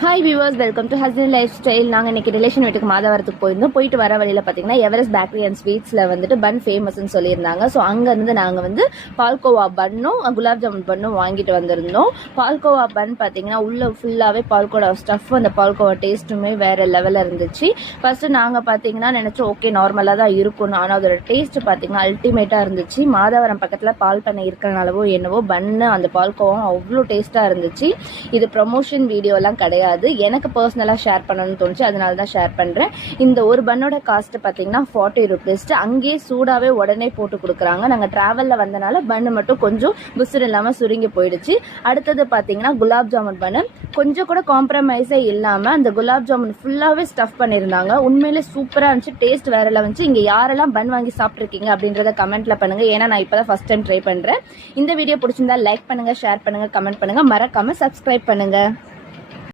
Hi viewers, welcome to husband life style. நாங்கள் இன்னைக்கு relation வீட்டுக்கு மாதவரத்துக்கு போயிருந்தோம். போயிட்டு வர வழியில் பார்த்தீங்கன்னா எவரெஸ்ட் பேக்கரி அண்ட் ஸ்வீட்ஸில் வந்துட்டு பன் ஃபேமஸ்ன்னு சொல்லியிருந்தாங்க. ஸோ அங்கேருந்து நாங்கள் வந்து பால்கோவா பன்னும் குலாப் ஜாமுன் பன்னும் வாங்கிட்டு வந்திருந்தோம். பால்கோவா பன் பார்த்தீங்கன்னா உள்ள ஃபுல்லாகவே பால்கோவா ஸ்டஃப், அந்த பால்கோவா டேஸ்ட்டுமே வேறு லெவலில் இருந்துச்சு. ஃபர்ஸ்ட்டு நாங்கள் பார்த்தீங்கன்னா நினச்சோம் ஓகே நார்மலாக தான் இருக்கணும், ஆனால் அதோட டேஸ்ட்டு பார்த்தீங்கன்னா அல்டிமேட்டாக இருந்துச்சு. மாதவரம் பக்கத்தில் பால் பண்ணை இருக்கிறனாலவோ என்னவோ பன்னு அந்த பால்கோவாவும் அவ்வளோ டேஸ்ட்டாக இருந்துச்சு. இது ப்ரமோஷன் வீடியோலாம் கிடையாது, எனக்கு பர்சனலாக ஷேர் பண்ணணும்னு தோணுச்சு, அதனால தான் ஷேர் பண்ணுறேன். இந்த ஒரு பன்னோட காஸ்ட்டு பார்த்தீங்கன்னா 40 rupees. அங்கேயே சூடாகவே உடனே போட்டு கொடுக்குறாங்க. நாங்கள் ட்ராவலில் வந்தனால பன்னு மட்டும் கொஞ்சம் புசுறு இல்லாமல் சுருங்கி போயிடுச்சு. அடுத்தது பார்த்தீங்கன்னா குலாப் ஜாமுன் பன்னு கொஞ்சம் கூட காம்ப்ரமைஸே இல்லாமல் அந்த குலாப் ஜாமுன் ஃபுல்லாகவே ஸ்டஃப் பண்ணியிருந்தாங்க. உண்மையிலே சூப்பராக இருந்துச்சு, டேஸ்ட் வேற இருந்துச்சு. இங்கே யாரெல்லாம் பன் வாங்கி சாப்பிட்ருக்கீங்க அப்படின்றத கமெண்ட்டில் பண்ணுங்கள், ஏன்னா நான் இப்போ தான் ஃபஸ்ட் டைம் ட்ரை பண்ணுறேன். இந்த வீடியோ பிடிச்சிருந்தா லைக் பண்ணுங்கள், ஷேர் பண்ணுங்கள், கமெண்ட் பண்ணுங்கள், மறக்காமல் சப்ஸ்கிரைப் பண்ணுங்கள்.